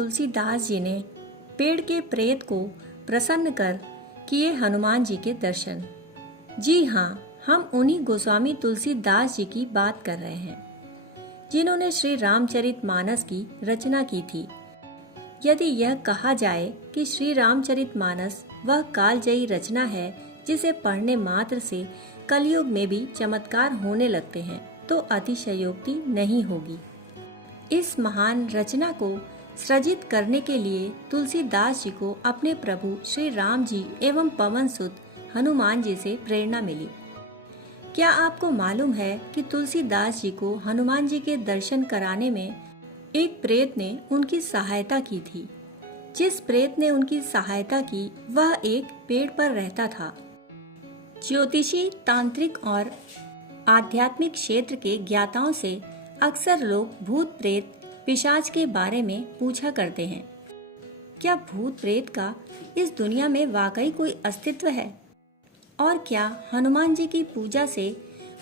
तुलसीदास जी ने पेड़ के प्रेत को प्रसन्न कर किए हनुमान जी के दर्शन। जी हाँ, हम उन्हीं गोस्वामी तुलसीदास जी की बात कर रहे हैं, जिन्होंने श्री रामचरितमानस की रचना की थी। यदि यह कहा जाए कि श्री रामचरितमानस वह कालजयी रचना है जिसे पढ़ने मात्र से कलयुग में भी चमत्कार होने लगते हैं, तो अतिशयोक्ति नहीं होगी। इस महान रचना को सृजित करने के लिए तुलसीदास जी को अपने प्रभु श्री राम जी एवं पवन सुत हनुमान जी से प्रेरणा मिली। क्या आपको मालूम है कि तुलसीदास जी को हनुमान जी के दर्शन कराने में एक प्रेत ने उनकी सहायता की थी। जिस प्रेत ने उनकी सहायता की वह एक पेड़ पर रहता था। ज्योतिषी, तांत्रिक और आध्यात्मिक क्षेत्र के ज्ञाताओं से अक्सर लोग भूत प्रेत पिशाच के बारे में पूछा करते हैं। क्या भूत प्रेत का इस दुनिया में वाकई कोई अस्तित्व है? और क्या हनुमान जी की पूजा से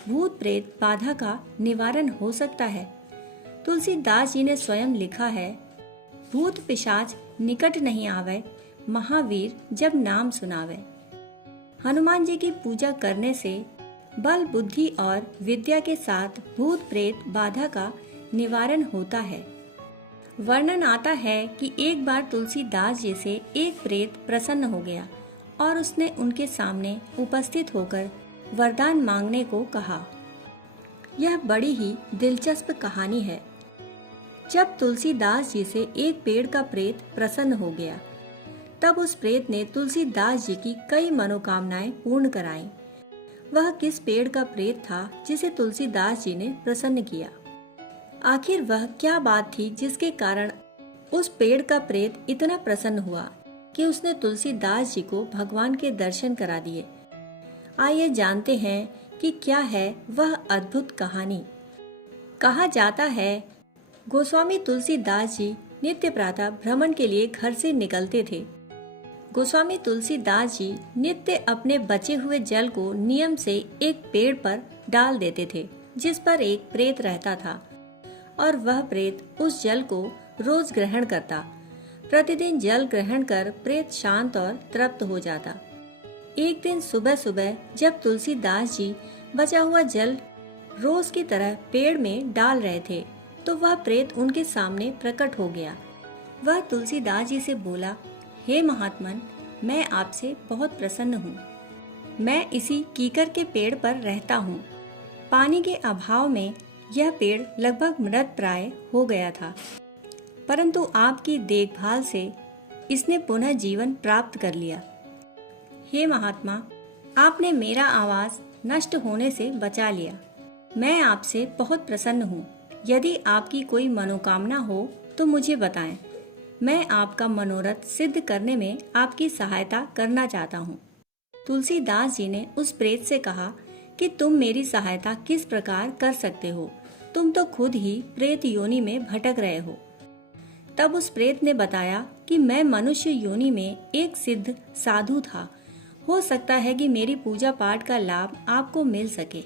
भूत प्रेत बाधा का निवारण हो सकता है? तुलसीदास जी ने स्वयं लिखा है, भूत पिशाच निकट नहीं आवे, महावीर जब नाम सुनावे। हनुमान जी की पूजा करने से बल, बुद्धि और विद्या के साथ भूत प्रेत बाधा का निवारण होता है। वर्णन आता है कि एक बार तुलसीदास जी से एक प्रेत प्रसन्न हो गया और उसने उनके सामने उपस्थित होकर वरदान मांगने को कहा। यह बड़ी ही दिलचस्प कहानी है। जब तुलसीदास जी से एक पेड़ का प्रेत प्रसन्न हो गया, तब उस प्रेत ने तुलसीदास जी की कई मनोकामनाएं पूर्ण कराईं। वह किस पेड़ का प्रेत था जिसे तुलसीदास जी ने प्रसन्न किया? आखिर वह क्या बात थी जिसके कारण उस पेड़ का प्रेत इतना प्रसन्न हुआ कि उसने तुलसीदास जी को भगवान के दर्शन करा दिए? आइए जानते हैं कि क्या है वह अद्भुत कहानी। कहा जाता है, गोस्वामी तुलसीदास जी नित्य प्रातः भ्रमण के लिए घर से निकलते थे। गोस्वामी तुलसीदास जी नित्य अपने बचे हुए जल को नियम से एक पेड़ पर डाल देते थे, जिस पर एक प्रेत रहता था, और वह प्रेत उस जल को रोज ग्रहण करता। प्रतिदिन जल ग्रहण कर प्रेत शांत और तृप्त हो जाता। एक दिन सुबह सुबह जब तुलसीदास जी बचा हुआ जल रोज की तरह पेड़ में डाल रहे थे, तो वह प्रेत उनके सामने प्रकट हो गया। वह तुलसीदास जी से बोला, हे महात्मन, मैं आपसे बहुत प्रसन्न हूँ। मैं इसी कीकर के पेड़ पर रहता हूँ। पानी के अभाव में यह पेड़ लगभग मृत प्राय हो गया था, परंतु आपकी देखभाल से इसने पुनः जीवन प्राप्त कर लिया। हे महात्मा, आपने मेरा आवास नष्ट होने से बचा लिया। मैं आपसे बहुत प्रसन्न हूँ। यदि आपकी कोई मनोकामना हो तो मुझे बताएं। मैं आपका मनोरथ सिद्ध करने में आपकी सहायता करना चाहता हूँ। तुलसीदास जी ने उस प्रेत से कहा कि तुम मेरी सहायता किस प्रकार कर सकते हो? तुम तो खुद ही प्रेत योनि में भटक रहे हो। तब उस प्रेत ने बताया कि मैं मनुष्य योनि में एक सिद्ध साधु था। हो सकता है कि मेरी पूजा पाठ का लाभ आपको मिल सके,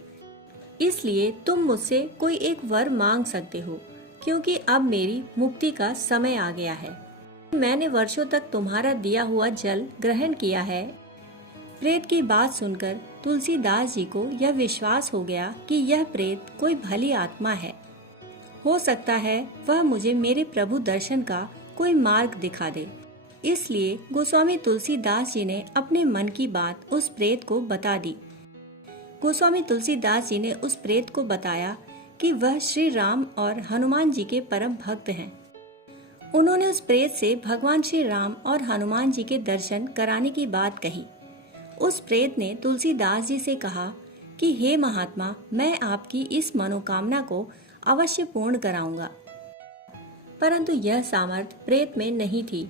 इसलिए तुम मुझसे कोई एक वर मांग सकते हो, क्योंकि अब मेरी मुक्ति का समय आ गया है। मैंने वर्षों तक तुम्हारा दिया हुआ जल ग्रहण किया है। प्रेत की बात सुनकर तुलसीदास जी को यह विश्वास हो गया कि यह प्रेत कोई भली आत्मा है। हो सकता है वह मुझे मेरे प्रभु दर्शन का कोई मार्ग दिखा दे। इसलिए गोस्वामी तुलसीदास जी ने अपने मन की बात उस प्रेत को बता दी। गोस्वामी तुलसीदास जी ने उस प्रेत को बताया कि वह श्री राम और हनुमान जी के परम भक्त हैं। उन्होंने उस प्रेत से भगवान श्री राम और हनुमान जी के दर्शन कराने की बात कही। उस प्रेत ने तुलसीदास जी से कहा कि हे महात्मा, मैं आपकी इस मनोकामना को अवश्य पूर्ण कराऊंगा। परंतु यह सामर्थ्य प्रेत में नहीं थी।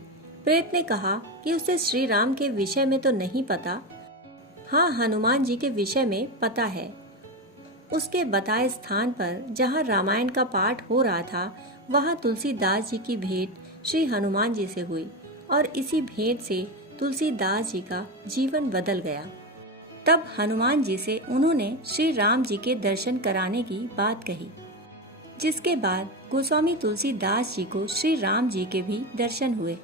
प्रेत ने कहा कि उसे श्री राम के विषय में तो नहीं पता, हाँ हनुमान जी के विषय में पता है। उसके बताए स्थान पर जहाँ रामायण का पाठ हो रहा था, वहाँ तुलसीदास जी की भेंट श्री हनुमान जी से हुई और इसी भेंट से तुलसीदास जी का जीवन बदल गया। तब हनुमान जी से उन्होंने श्री राम जी के दर्शन कराने की बात कही। जिसके बाद गोस्वामी तुलसीदास जी को श्री राम जी के भी दर्शन हुए।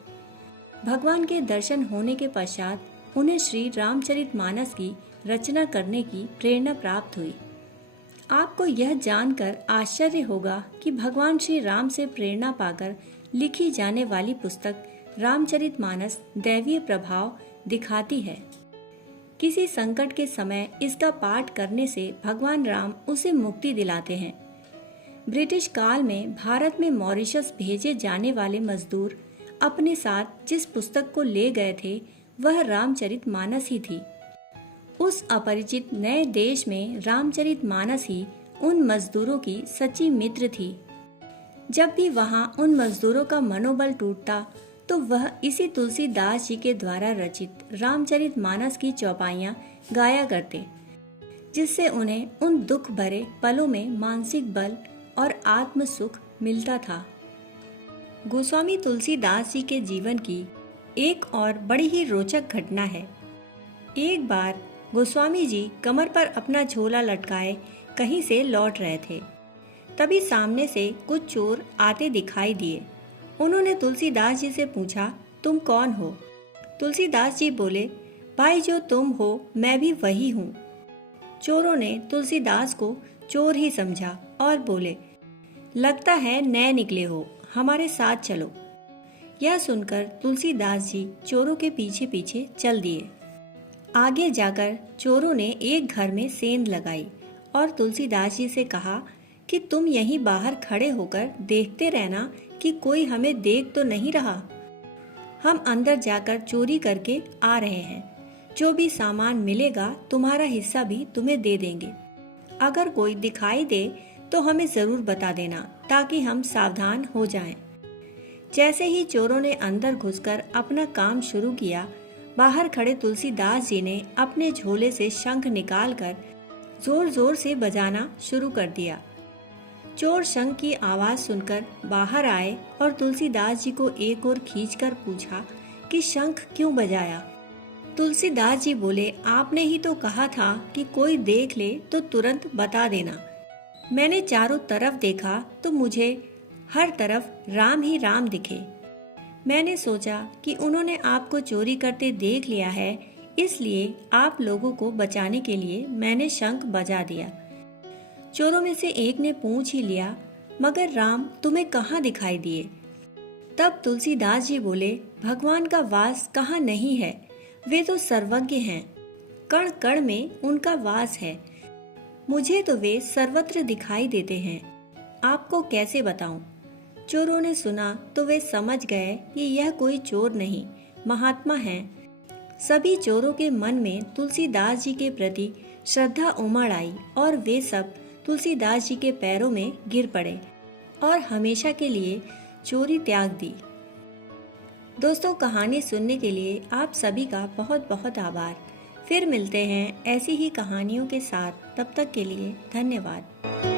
भगवान के दर्शन होने के पश्चात उन्हें श्री रामचरितमानस की रचना करने की प्रेरणा प्राप्त हुई। आपको यह जानकर आश्चर्य होगा कि भगवान श्री राम से प्रेरणा पाकर लिखी जाने वाली पुस्तक रामचरितमानस दैवीय प्रभाव दिखाती है। किसी संकट के समय इसका पाठ करने से भगवान राम उसे मुक्ति दिलाते हैं। ब्रिटिश काल में भारत में मॉरिशस भेजे जाने वाले मजदूर अपने साथ जिस पुस्तक को ले गए थे वह रामचरितमानस ही थी। उस अपरिचित नए देश में रामचरितमानस ही उन मजदूरों की सच्ची मित्र थी। जब भी वहां उन मजदूरों का मनोबल टूटता तो वह इसी तुलसीदास जी के द्वारा रचित रामचरितमानस की चौपाइयाँ गाया करते, जिससे उन्हें उन दुख भरे पलों में मानसिक बल और आत्म सुख मिलता था। गोस्वामी तुलसीदास जी के जीवन की एक और बड़ी ही रोचक घटना है। एक बार गोस्वामी जी कमर पर अपना झोला लटकाए कहीं से लौट रहे थे। तभी सामने से कुछ चोर आते दिखाई दिए। उन्होंने तुलसीदास जी से पूछा, तुम कौन हो? तुलसीदास जी बोले, भाई जो तुम हो मैं भी वही हूँ। चोरों ने तुलसीदास को चोर ही समझा और बोले, लगता है नए निकले हो, हमारे साथ चलो। यह सुनकर तुलसीदास जी चोरों के पीछे पीछे चल दिए। आगे जाकर चोरों ने एक घर में सेंध लगाई और तुलसीदास जी से कहा कि तुम यहीं बाहर खड़े होकर देखते रहना कि कोई हमें देख तो नहीं रहा। हम अंदर जाकर चोरी करके आ रहे हैं। जो भी सामान मिलेगा तुम्हारा हिस्सा भी तुम्हें दे देंगे। अगर कोई दिखाई दे तो हमें जरूर बता देना ताकि हम सावधान हो जाएं। जैसे ही चोरों ने अंदर घुसकर अपना काम शुरू किया, बाहर खड़े तुलसीदास जी ने अपने झोले से शंख निकालकर जोर जोर से बजाना शुरू कर दिया। चोर शंख की आवाज सुनकर बाहर आए और तुलसीदास जी को एक ओर खींचकर पूछा कि शंख क्यों बजाया। तुलसीदास जी बोले, आपने ही तो कहा था कि कोई देख ले तो तुरंत बता देना। मैंने चारों तरफ देखा तो मुझे हर तरफ राम ही राम दिखे। मैंने सोचा कि उन्होंने आपको चोरी करते देख लिया है, इसलिए आप लोगों को बचाने के लिए मैंने शंख बजा दिया। चोरों में से एक ने पूछ ही लिया, मगर राम तुम्हें कहाँ दिखाई दिए? तब तुलसीदास जी बोले, भगवान का वास कहाँ नहीं है, वे तो सर्वज्ञ हैं, कण कण में उनका वास है। मुझे तो वे सर्वत्र दिखाई देते हैं, आपको कैसे बताऊं? चोरों ने सुना तो वे समझ गए कि यह कोई चोर नहीं, महात्मा हैं। सभी चोरों के मन में तुलसीदास जी के प्रति श्रद्धा उमड़ आई और वे सब तुलसीदास जी के पैरों में गिर पड़े और हमेशा के लिए चोरी त्याग दी। दोस्तों, कहानी सुनने के लिए आप सभी का बहुत बहुत आभार। फिर मिलते हैं ऐसी ही कहानियों के साथ। तब तक के लिए धन्यवाद।